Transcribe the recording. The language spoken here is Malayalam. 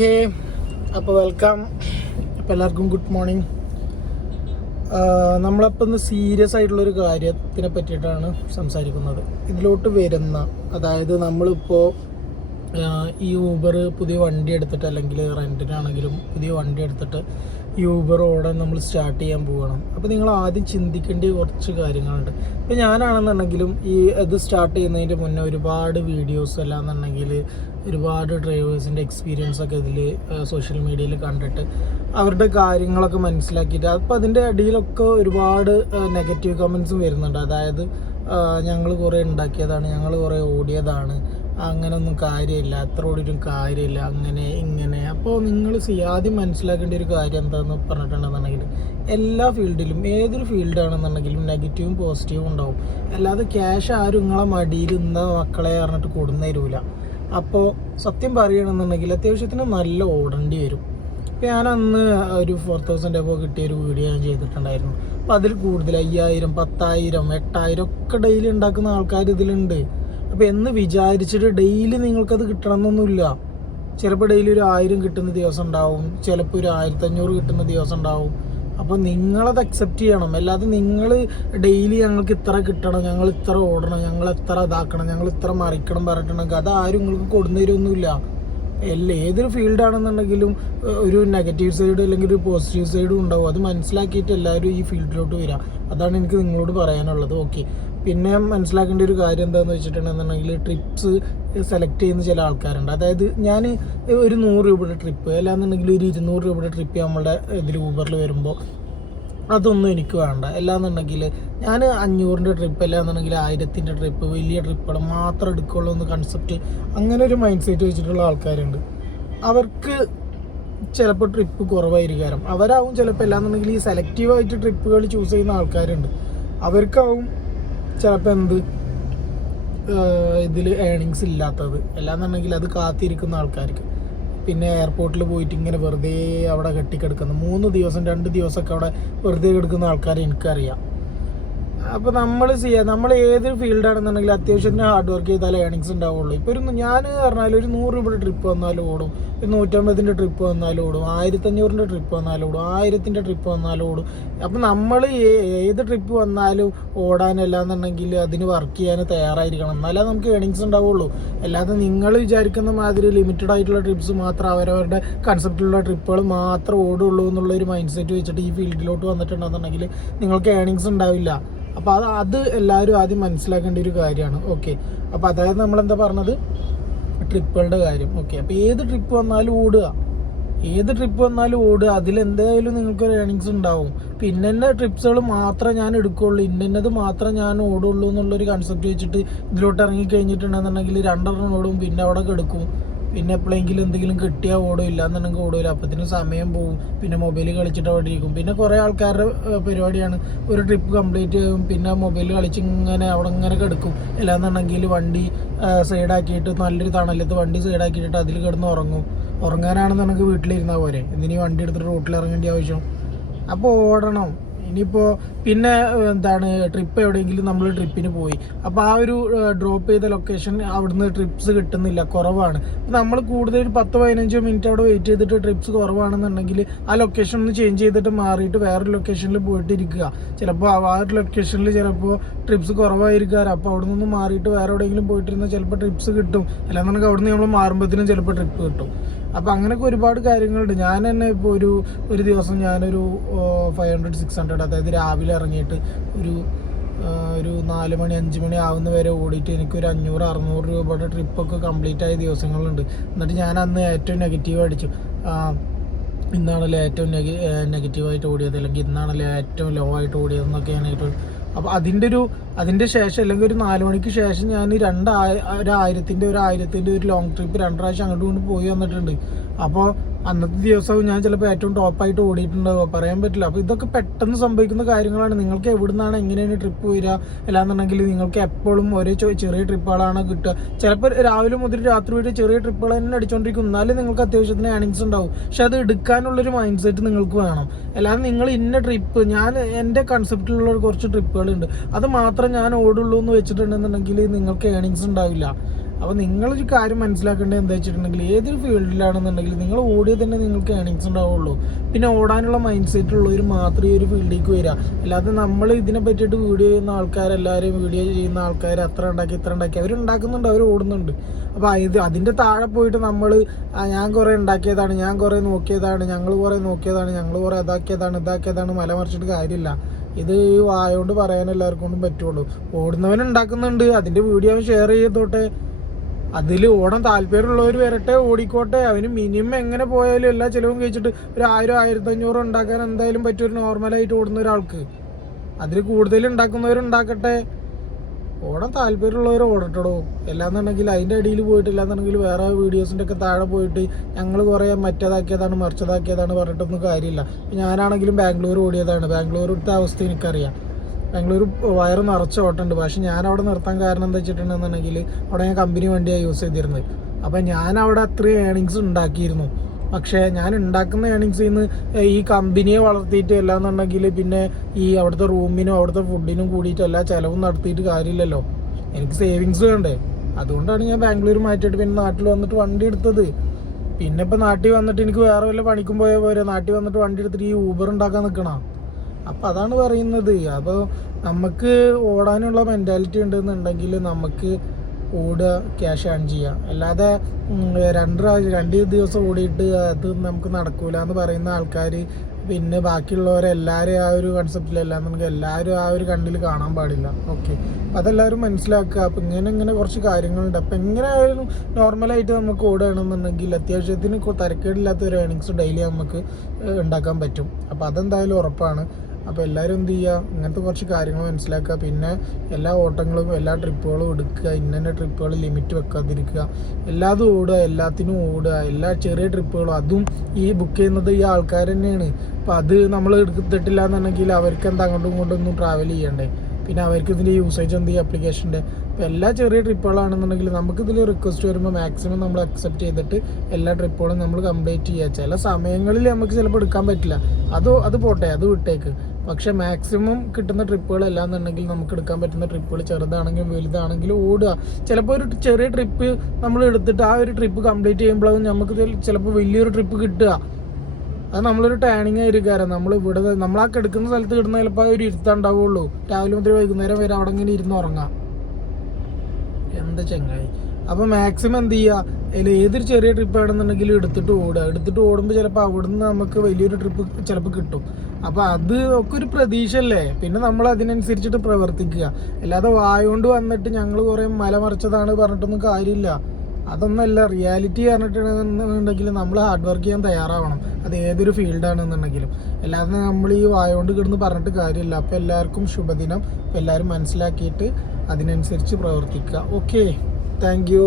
അപ്പോൾ വെൽക്കം. അപ്പോൾ എല്ലാവർക്കും ഗുഡ് മോർണിംഗ്. നമ്മളപ്പോൾ ഇന്ന് സീരിയസ് ആയിട്ടുള്ളൊരു കാര്യത്തിനെ പറ്റിയിട്ടാണ് സംസാരിക്കുന്നത്. ഇതിലോട്ട് വരുന്ന, അതായത് നമ്മളിപ്പോൾ ഈ ഊബർ പുതിയ വണ്ടി എടുത്തിട്ട്, അല്ലെങ്കിൽ റെൻറ്റിനാണെങ്കിലും പുതിയ വണ്ടി എടുത്തിട്ട് ഈ ഊബർ ഓടാൻ നമ്മൾ സ്റ്റാർട്ട് ചെയ്യാൻ പോവുകയാണ്. അപ്പോൾ നിങ്ങൾ ആദ്യം ചിന്തിക്കേണ്ട കുറച്ച് കാര്യങ്ങളുണ്ട്. ഇപ്പോൾ ഞാനാണെന്നുണ്ടെങ്കിലും ഈ ഇത് സ്റ്റാർട്ട് ചെയ്യുന്നതിൻ്റെ മുന്നേ ഒരുപാട് വീഡിയോസ് അല്ലാന്നുണ്ടെങ്കിൽ ഒരുപാട് ഡ്രൈവേഴ്സിൻ്റെ എക്സ്പീരിയൻസ് ഒക്കെ ഇതിൽ സോഷ്യൽ മീഡിയയിൽ കണ്ടിട്ട് അവരുടെ കാര്യങ്ങളൊക്കെ മനസ്സിലാക്കിയിട്ട്, അപ്പോൾ അതിൻ്റെ അടിയിലൊക്കെ ഒരുപാട് നെഗറ്റീവ് കമൻസും വരുന്നുണ്ട്. അതായത് ഞങ്ങൾ കുറേ ഉണ്ടാക്കിയതാണ്, ഞങ്ങൾ കുറേ ഓടിയതാണ്, അങ്ങനെയൊന്നും കാര്യമില്ല, അത്ര ഓടിയിട്ടും കാര്യമില്ല, അങ്ങനെ ഇങ്ങനെ. അപ്പോൾ നിങ്ങൾ ആദ്യം മനസ്സിലാക്കേണ്ട ഒരു കാര്യം എന്താണെന്ന് പറഞ്ഞിട്ടുണ്ടെന്നുണ്ടെങ്കിൽ, എല്ലാ ഫീൽഡിലും ഏതൊരു ഫീൽഡാണെന്നുണ്ടെങ്കിലും നെഗറ്റീവും പോസിറ്റീവും ഉണ്ടാവും. അല്ലാതെ ക്യാഷ് ആരും നിങ്ങളെ മടിയിൽ ഇന്ന മക്കളെ പറഞ്ഞിട്ട് കൊടുന്നു തരൂല. അപ്പോൾ സത്യം പറയുകയാണെന്നുണ്ടെങ്കിൽ അത്യാവശ്യത്തിന് നല്ല ഓടേണ്ടി വരും. ഇപ്പോൾ ഞാനന്ന് ഒരു 4000 എബോ കിട്ടിയൊരു വീഡിയോ ഞാൻ ചെയ്തിട്ടുണ്ടായിരുന്നു. അപ്പോൾ അതിൽ കൂടുതൽ 5000, 10,000, 8,000 ഒക്കെ ഡെയിലി ഉണ്ടാക്കുന്ന ആൾക്കാർ ഇതിലുണ്ട്. അപ്പോൾ എന്ന് വിചാരിച്ചിട്ട് ഡെയിലി നിങ്ങൾക്കത് കിട്ടണമെന്നൊന്നുമില്ല. ചിലപ്പോൾ ഡെയിലി ഒരു 1000 കിട്ടുന്ന ദിവസം ഉണ്ടാവും, ചിലപ്പോൾ ഒരു 1500 കിട്ടുന്ന ദിവസം ഉണ്ടാവും. അപ്പോൾ നിങ്ങളത് അക്സെപ്റ്റ് ചെയ്യണം. അല്ലാതെ നിങ്ങൾ ഡെയിലി ഞങ്ങൾക്ക് ഇത്ര കിട്ടണം, ഞങ്ങൾ ഇത്ര ഓടണം, ഞങ്ങൾ എത്ര ഇതാക്കണം, ഞങ്ങൾ ഇത്ര മറിക്കണം പറഞ്ഞിട്ടുണ്ടെങ്കിൽ അത് ആരും നിങ്ങൾക്ക് കൊടുന്നു തരുമൊന്നുമില്ല. ഏതൊരു ഫീൽഡാണെന്നുണ്ടെങ്കിലും ഒരു നെഗറ്റീവ് സൈഡ് അല്ലെങ്കിൽ ഒരു പോസിറ്റീവ് സൈഡും ഉണ്ടാവും. അത് മനസ്സിലാക്കിയിട്ട് എല്ലാവരും ഈ ഫീൽഡിലോട്ട് വരാം. അതാണ് എനിക്ക് നിങ്ങളോട് പറയാനുള്ളത്. ഓക്കെ, പിന്നെ മനസ്സിലാക്കേണ്ട ഒരു കാര്യം എന്താണെന്ന് വെച്ചിട്ടുണ്ടെന്നുണ്ടെങ്കിൽ, ട്രിപ്സ് സെലക്ട് ചെയ്യുന്ന ചില ആൾക്കാരുണ്ട്. അതായത് ഞാൻ ഒരു 100 രൂപയുടെ ട്രിപ്പ് അല്ലാന്നുണ്ടെങ്കിൽ ഒരു 200 രൂപയുടെ ട്രിപ്പ് നമ്മളുടെ ഇതിൽ ഊബറിൽ വരുമ്പോൾ അതൊന്നും എനിക്ക് വേണ്ട. അല്ലാന്നുണ്ടെങ്കിൽ ഞാൻ 500ൻ്റെ ട്രിപ്പ് അല്ലാന്നുണ്ടെങ്കിൽ 1000ൻ്റെ ട്രിപ്പ്, വലിയ ട്രിപ്പുകൾ മാത്രം എടുക്കുള്ളൂ എന്ന് കൺസെപ്റ്റ്, അങ്ങനെ ഒരു മൈൻഡ് സെറ്റ് വെച്ചിട്ടുള്ള ആൾക്കാരുണ്ട്. അവർക്ക് ചിലപ്പോൾ ട്രിപ്പ് കുറവായിരിക്കും. അവരാവും ചിലപ്പോൾ, അല്ലാന്നുണ്ടെങ്കിൽ ഈ സെലക്റ്റീവായിട്ട് ട്രിപ്പുകൾ ചൂസ് ചെയ്യുന്ന ആൾക്കാരുണ്ട്. അവർക്കാവും ചിലപ്പോൾ ഇതിൽ ഏണിങ്സ് ഇല്ലാത്തത്. അല്ലാന്നുണ്ടെങ്കിൽ അത് കാത്തിരിക്കുന്ന ആൾക്കാർക്ക്, പിന്നെ എയർപോർട്ടിൽ പോയിട്ട് ഇങ്ങനെ വെറുതെ അവിടെ കെട്ടിക്കിടക്കുന്ന 3 ദിവസം 2 ദിവസമൊക്കെ അവിടെ വെറുതെ കിടക്കുന്ന ആൾക്കാരെ എനിക്കറിയാം. അപ്പോൾ നമ്മൾ ഏതൊരു ഫീൽഡാണെന്നുണ്ടെങ്കിൽ അത്യാവശ്യത്തിന് ഹാർഡ് വർക്ക് ചെയ്താലേ ഏണിങ്സ് ഉണ്ടാവുള്ളൂ. ഇപ്പോൾ ഞാൻ പറഞ്ഞാൽ ഒരു 100 രൂപയുടെ ട്രിപ്പ് വന്നാലും ഓടും, ഒരു 150ൻ്റെ ട്രിപ്പ് വന്നാലും ഓടും, 1500ൻ്റെ ട്രിപ്പ് വന്നാലും ഓടും, 1000ൻ്റെ ട്രിപ്പ് വന്നാലും ഓടും. അപ്പോൾ നമ്മൾ ഏത് ട്രിപ്പ് വന്നാലും ഓടാനല്ലാന്നുണ്ടെങ്കിൽ അതിന് വർക്ക് ചെയ്യാൻ തയ്യാറായിരിക്കണം. എന്നാലേ നമുക്ക് ഏണിങ്സ് ഉണ്ടാവുള്ളൂ. അല്ലാതെ നിങ്ങൾ വിചാരിക്കുന്ന മാതിരി ലിമിറ്റഡ് ആയിട്ടുള്ള ട്രിപ്സ് മാത്രം, അവരവരുടെ കൺസെപ്റ്റിലുള്ള ട്രിപ്പുകൾ മാത്രം ഓടുള്ളൂ എന്നുള്ളൊരു മൈൻഡ് സെറ്റ് വെച്ചിട്ട് ഈ ഫീൽഡിലോട്ട് വന്നിട്ടുണ്ടെന്നുണ്ടെങ്കിൽ നിങ്ങൾക്ക് ഏണിങ്സ് ഉണ്ടാവില്ല. അപ്പോൾ അത് എല്ലാവരും ആദ്യം മനസ്സിലാക്കേണ്ട ഒരു കാര്യമാണ്. ഓക്കെ, അപ്പോൾ അതായത് നമ്മളെന്താ പറഞ്ഞത്, ട്രിപ്പുകളുടെ കാര്യം. ഓക്കെ, അപ്പോൾ ഏത് ട്രിപ്പ് വന്നാലും ഓടുക, അതിലെന്തായാലും നിങ്ങൾക്കൊരു ഏണിങ്സ് ഉണ്ടാവും. പിന്നെ ട്രിപ്സുകൾ മാത്രം ഞാൻ എടുക്കുകയുള്ളൂ, ഇന്നത് മാത്രം ഞാൻ ഓടുള്ളൂ എന്നുള്ളൊരു കൺസെപ്റ്റ് വെച്ചിട്ട് ഇതിലോട്ട് ഇറങ്ങി കഴിഞ്ഞിട്ടുണ്ടെന്നുണ്ടെങ്കിൽ 2 ഓടും, പിന്നെ അവിടെ കിടക്കും. പിന്നെ എപ്പോഴെങ്കിലും എന്തെങ്കിലും കിട്ടിയാൽ ഓടും, ഇല്ലാന്നുണ്ടെങ്കിൽ ഓടില്ല. അപ്പത്തിന് സമയം പോവും, പിന്നെ മൊബൈൽ കളിച്ചിട്ട് അവിടെ ഇരിക്കും. പിന്നെ കുറേ ആൾക്കാരുടെ പരിപാടിയാണ് ഒരു ട്രിപ്പ് കംപ്ലീറ്റ് ചെയ്യും, പിന്നെ മൊബൈൽ കളിച്ച് ഇങ്ങനെ അവിടെ ഇങ്ങനെ കിടക്കും. ഇല്ലാന്നുണ്ടെങ്കിൽ വണ്ടി സൈഡാക്കിയിട്ട്, നല്ലൊരു തണലത്ത് വണ്ടി സൈഡാക്കിയിട്ട് അതിൽ കിടന്ന് ഉറങ്ങാനാണെന്നുണ്ടെങ്കിൽ വീട്ടിലിരുന്നാൽ പോരെ, എന്തിനീ വണ്ടി എടുത്തിട്ട് റോട്ടിൽ ഇറങ്ങേണ്ട ആവശ്യം? അപ്പോൾ ഓടണം. ഇനിയിപ്പോൾ പിന്നെ ട്രിപ്പ് എവിടെയെങ്കിലും നമ്മൾ ട്രിപ്പിന് പോയി, അപ്പോൾ ആ ഒരു ഡ്രോപ്പ് ചെയ്ത ലൊക്കേഷൻ അവിടുന്ന് ട്രിപ്സ് കിട്ടുന്നില്ല, കുറവാണ്. നമ്മൾ കൂടുതൽ 10-15 മിനിറ്റ് അവിടെ വെയിറ്റ് ചെയ്തിട്ട് ട്രിപ്സ് കുറവാണെന്നുണ്ടെങ്കിൽ ആ ലൊക്കേഷൻ ഒന്ന് ചേഞ്ച് ചെയ്തിട്ട് മാറിയിട്ട് വേറൊരു ലൊക്കേഷനിൽ പോയിട്ട് ഇരിക്കുക. ചിലപ്പോൾ ആ ഒരു ലൊക്കേഷനിൽ ചിലപ്പോൾ ട്രിപ്സ് കുറവായിരിക്കാറ്. അപ്പോൾ അവിടെ നിന്ന് മാറിയിട്ട് വേറെ എവിടെയെങ്കിലും പോയിട്ടിരുന്നാൽ ചിലപ്പോൾ ട്രിപ്സ് കിട്ടും, അല്ലാന്നുണ്ടെങ്കിൽ അവിടെ നിന്ന് നമ്മൾ മാറുമ്പോഴത്തേനും ചിലപ്പോൾ ട്രിപ്പ് കിട്ടും. അപ്പോൾ അങ്ങനെയൊക്കെ ഒരുപാട് കാര്യങ്ങളുണ്ട്. ഞാൻ തന്നെ ഇപ്പോൾ ഒരു ദിവസം ഞാനൊരു 500-600, അതായത് രാവിലെ ഇറങ്ങിയിട്ട് ഒരു 4 മണി 5 മണി ആവുന്ന വരെ ഓടിയിട്ട് എനിക്കൊരു 500-600 രൂപയുടെ ട്രിപ്പൊക്കെ കംപ്ലീറ്റ് ആയ ദിവസങ്ങളുണ്ട്. എന്നിട്ട് ഞാൻ അന്ന് ഏറ്റവും നെഗറ്റീവ് അടിച്ചു, ഇന്നാണല്ലോ ഏറ്റവും നെഗറ്റീവായിട്ട് ഓടിയത്, അല്ലെങ്കിൽ ഇന്നാണല്ലോ ഏറ്റവും ലോ ആയിട്ട് ഓടിയതെന്നൊക്കെയാണ് ഏറ്റവും. അപ്പോൾ അതിൻ്റെ ശേഷം, അല്ലെങ്കിൽ ഒരു 4 മണിക്ക് ശേഷം ഞാൻ 1000ൻ്റെ ഒരു ലോങ് ട്രിപ്പ് 2 പ്രാവശ്യം അങ്ങോട്ട് കൊണ്ട് പോയി വന്നിട്ടുണ്ട്. അപ്പോൾ അന്നത്തെ ദിവസവും ഞാൻ ചിലപ്പോൾ ഏറ്റവും ടോപ്പായിട്ട് ഓടിയിട്ടുണ്ടാവുക, പറയാൻ പറ്റില്ല. അപ്പോൾ ഇതൊക്കെ പെട്ടെന്ന് സംഭവിക്കുന്ന കാര്യങ്ങളാണ്. നിങ്ങൾക്ക് എവിടുന്നാണ് എങ്ങനെയാണ് ട്രിപ്പ് വരിക, അല്ലാന്നുണ്ടെങ്കിൽ നിങ്ങൾക്ക് എപ്പോഴും ഒരേ ചെറിയ ട്രിപ്പുകളാണ് കിട്ടുക. ചിലപ്പോൾ രാവിലെ മുതൽ രാത്രി വരെ ചെറിയ ട്രിപ്പുകൾ തന്നെ അടിച്ചുകൊണ്ടിരിക്കും, എന്നാലും നിങ്ങൾക്ക് അത്യാവശ്യത്തിന് ഏണിങ്സ് ഉണ്ടാവും. പക്ഷെ അത് എടുക്കാനുള്ളൊരു മൈൻഡ് സെറ്റ് നിങ്ങൾക്ക് വേണം. അല്ലാതെ നിങ്ങൾ ഇന്ന ട്രിപ്പ്, ഞാൻ എൻ്റെ കൺസെപ്റ്റിലുള്ള കുറച്ച് ട്രിപ്പുകളുണ്ട്, അത് മാത്രം ഞാൻ ഓടുള്ളൂ എന്ന് വെച്ചിട്ടുണ്ടെന്നുണ്ടെങ്കിൽ നിങ്ങൾക്ക് ഏണിങ്സ് ഉണ്ടാവില്ല. അപ്പോൾ നിങ്ങളൊരു കാര്യം മനസ്സിലാക്കേണ്ടത് എന്താ വെച്ചിട്ടുണ്ടെങ്കിൽ ഏതൊരു ഫീൽഡിലാണെന്നുണ്ടെങ്കിൽ നിങ്ങൾ ഓടിയാൽ തന്നെ നിങ്ങൾക്ക് ഏണിങ്സ് ഉണ്ടാവുള്ളൂ. പിന്നെ ഓടാനുള്ള മൈൻഡ് സെറ്റ് ഉള്ളവർ മാത്രമേ ഈ ഒരു ഫീൽഡിലേക്ക് വരിക. അല്ലാതെ നമ്മൾ ഇതിനെ പറ്റിയിട്ട് വീഡിയോ ചെയ്യുന്ന ആൾക്കാരെല്ലാവരും വീഡിയോ ചെയ്യുന്ന ആൾക്കാർ അത്ര ഉണ്ടാക്കി അവരുണ്ടാക്കുന്നുണ്ട്, അവർ ഓടുന്നുണ്ട്. അപ്പോൾ അതിൻ്റെ താഴെ പോയിട്ട് നമ്മൾ ഞാൻ കുറേ ഉണ്ടാക്കിയതാണ്, ഞാൻ കുറേ നോക്കിയതാണ്, ഞങ്ങൾ കുറേ നോക്കിയതാണ്, ഞങ്ങൾ കുറേ ഇതാക്കിയതാണ് മല മറിച്ചിട്ട് കാര്യമില്ല. ഇത് വായോണ്ട് പറയാൻ എല്ലാവർക്കും കൊണ്ടും പറ്റുള്ളൂ. ഓടുന്നവൻ ഉണ്ടാക്കുന്നുണ്ട്, അതിൻ്റെ വീഡിയോ അവൻ ഷെയർ ചെയ്തോട്ടെ, അതിൽ ഓടാൻ താല്പര്യമുള്ളവർ വരട്ടെ, ഓടിക്കോട്ടെ. അവന് മിനിമം എങ്ങനെ പോയാലും എല്ലാ ചിലവും കഴിച്ചിട്ട് ഒരു 1000-1500 ഉണ്ടാക്കാൻ എന്തായാലും പറ്റും ഒരു നോർമലായിട്ട് ഓടുന്ന ഒരാൾക്ക്. അതിൽ കൂടുതൽ ഉണ്ടാക്കുന്നവരുണ്ടാക്കട്ടെ, ഓടാൻ താല്പര്യമുള്ളവർ ഓടട്ടോ. എല്ലാന്നുണ്ടെങ്കിൽ അതിൻ്റെ അടിയിൽ പോയിട്ട്, എല്ലാന്നുണ്ടെങ്കിൽ വേറെ വീഡിയോസിൻ്റെ ഒക്കെ താഴെ പോയിട്ട് ഞങ്ങൾ കുറേ മറ്റേതാക്കിയതാണ് മറിച്ചതാക്കിയതാണ് പറഞ്ഞിട്ടൊന്നും കാര്യമില്ല. ഞാനാണെങ്കിലും ബാംഗ്ലൂർ ഓടിയതാണ്, ബാംഗ്ലൂരിലത്തെ അവസ്ഥ എനിക്കറിയാം. ബാംഗ്ലൂർ വയറ് നിറച്ച ഓട്ടമുണ്ട്. പക്ഷെ ഞാൻ അവിടെ നിർത്താൻ കാരണം എന്താ വെച്ചിട്ടുണ്ടെന്നുണ്ടെങ്കിൽ അവിടെ ഞാൻ കമ്പനി വണ്ടിയാണ് യൂസ് ചെയ്തിരുന്നത്. അപ്പം ഞാൻ അവിടെ അത്രയും ഏണിങ്സ് ഉണ്ടാക്കിയിരുന്നു. പക്ഷേ ഞാൻ ഉണ്ടാക്കുന്ന ഏണിങ്സിൽ നിന്ന് ഈ കമ്പനിയെ വളർത്തിയിട്ട് എല്ലാന്നുണ്ടെങ്കിൽ പിന്നെ ഈ അവിടുത്തെ റൂമിനും അവിടുത്തെ ഫുഡിനും കൂടിയിട്ട് എല്ലാ ചിലവും നടത്തിയിട്ട് കാര്യമില്ലല്ലോ. എനിക്ക് സേവിങ്സ് വേണ്ടേ. അതുകൊണ്ടാണ് ഞാൻ ബാംഗ്ലൂർ മാറ്റിയിട്ട് പിന്നെ നാട്ടിൽ വന്നിട്ട് വണ്ടി എടുത്തത്. പിന്നെ ഇപ്പം നാട്ടിൽ വന്നിട്ട് എനിക്ക് വേറെ വല്ല പണിക്കും പോയാൽ പോരെ, നാട്ടിൽ വന്നിട്ട് വണ്ടി എടുത്തിട്ട് ഈ ഊബർ ഉണ്ടാക്കാൻ നിൽക്കണം. അപ്പം അതാണ് പറയുന്നത്. അപ്പോൾ നമുക്ക് ഓടാനുള്ള മെൻറ്റാലിറ്റി ഉണ്ടെന്നുണ്ടെങ്കിൽ നമുക്ക് ഓടുക, ക്യാഷ് ഏൺ ചെയ്യുക. അല്ലാതെ 2 ദിവസം ഓടിയിട്ട് അത് നമുക്ക് നടക്കൂല എന്ന് പറയുന്ന ആൾക്കാർ പിന്നെ ബാക്കിയുള്ളവരെല്ലാവരും ആ ഒരു കൺസെപ്റ്റിലല്ലാന്നുണ്ടെങ്കിൽ എല്ലാവരും ആ ഒരു കണ്ണിൽ കാണാൻ പാടില്ല. ഓക്കെ, അതെല്ലാവരും മനസ്സിലാക്കുക. അപ്പം ഇങ്ങനെ കുറച്ച് കാര്യങ്ങളുണ്ട്. അപ്പം എങ്ങനെ ആയാലും നോർമലായിട്ട് നമുക്ക് ഓടുകയാണെന്നുണ്ടെങ്കിൽ അത്യാവശ്യത്തിന് തരക്കേടില്ലാത്ത ഒരു ഏണിങ്സ് ഡെയിലി നമുക്ക് ഉണ്ടാക്കാൻ പറ്റും. അപ്പോൾ അതെന്തായാലും ഉറപ്പാണ്. അപ്പോൾ എല്ലാവരും എന്ത് ചെയ്യുക, ഇങ്ങനത്തെ കുറച്ച് കാര്യങ്ങൾ മനസ്സിലാക്കുക. പിന്നെ എല്ലാ ഓട്ടങ്ങളും എല്ലാ ട്രിപ്പുകളും എടുക്കുക, ഇന്ന ട്രിപ്പുകൾ ലിമിറ്റ് വെക്കാതിരിക്കുക, എല്ലാതും ഓടുക, എല്ലാത്തിനും ഓടുക, എല്ലാ ചെറിയ ട്രിപ്പുകളും. അതും ഈ ബുക്ക് ചെയ്യുന്നത് ഈ ആൾക്കാർ തന്നെയാണ്. അപ്പോൾ അത് നമ്മൾ എടുത്തിട്ടില്ല എന്നുണ്ടെങ്കിൽ അവർക്ക് എന്താ അങ്ങോട്ടും ഇങ്ങോട്ടൊന്നും ട്രാവൽ ചെയ്യണ്ടേ. പിന്നെ അവർക്ക് ഇതിൻ്റെ യൂസേജ് എന്ത് ചെയ്യുക ആപ്ലിക്കേഷൻ്റെ. അപ്പോൾ എല്ലാ ചെറിയ ട്രിപ്പുകളാണെന്നുണ്ടെങ്കിൽ നമുക്കിതിൽ റിക്വസ്റ്റ് വരുമ്പോൾ മാക്സിമം നമ്മൾ അക്സെപ്റ്റ് ചെയ്തിട്ട് എല്ലാ ട്രിപ്പുകളും നമ്മൾ കംപ്ലീറ്റ് ചെയ്യുക. ചില സമയങ്ങളിൽ നമുക്ക് ചിലപ്പോൾ എടുക്കാൻ പറ്റില്ല, അത് പോട്ടെ, അത് വിട്ടേക്ക്. പക്ഷേ മാക്സിമം കിട്ടുന്ന ട്രിപ്പുകളെല്ലാം എന്നുണ്ടെങ്കിൽ നമുക്ക് എടുക്കാൻ പറ്റുന്ന ട്രിപ്പുകൾ ചെറുതാണെങ്കിലും വലുതാണെങ്കിലും ഓടുക. ചിലപ്പോൾ ഒരു ചെറിയ ട്രിപ്പ് നമ്മൾ എടുത്തിട്ട് ആ ഒരു ട്രിപ്പ് കംപ്ലീറ്റ് ചെയ്യുമ്പോഴാവും നമുക്ക് ചിലപ്പോൾ വലിയൊരു ട്രിപ്പ് കിട്ടുക. അത് നമ്മളൊരു ടേണിങ് ആയിരിക്കാരം. നമ്മളാ കിടക്കുന്ന സ്ഥലത്ത് കിടന്ന ചിലപ്പോൾ ഒരു ഇരുത്തുണ്ടാവുള്ളൂ. രാവിലെ മുതൽ വൈകുന്നേരം വരെ അവിടെ ഇങ്ങനെ ഇരുന്ന് ഉറങ്ങാം. എന്താ ചങ്ങായി. അപ്പോൾ മാക്സിമം എന്ത് ചെയ്യുക, അതിൽ ഏതൊരു ചെറിയ ട്രിപ്പ് ആണെന്നുണ്ടെങ്കിലും എടുത്തിട്ട് ഓടുമ്പോൾ ചിലപ്പോൾ അവിടുന്ന് നമുക്ക് വലിയൊരു ട്രിപ്പ് ചിലപ്പോൾ കിട്ടും. അപ്പോൾ അത് ഒക്കെ ഒരു പ്രതീക്ഷ അല്ലേ. പിന്നെ നമ്മൾ അതിനനുസരിച്ചിട്ട് പ്രവർത്തിക്കുക. അല്ലാതെ വായോണ്ട് വന്നിട്ട് ഞങ്ങൾ കുറേ മല മറിച്ചതാണ് പറഞ്ഞിട്ടൊന്നും കാര്യമില്ല. അതൊന്നല്ല റിയാലിറ്റി പറഞ്ഞിട്ടുണ്ടെന്നുണ്ടെങ്കിൽ നമ്മൾ ഹാർഡ് വർക്ക് ചെയ്യാൻ തയ്യാറാവണം. അത് ഏതൊരു ഫീൽഡാണെന്നുണ്ടെങ്കിലും. അല്ലാതെ നമ്മൾ ഈ വായോണ്ട് കിടന്ന് പറഞ്ഞിട്ട് കാര്യമില്ല. അപ്പോൾ എല്ലാവർക്കും ശുഭദിനം. അപ്പോൾ എല്ലാവരും മനസ്സിലാക്കിയിട്ട് അതിനനുസരിച്ച് പ്രവർത്തിക്കുക. Okay, thank you.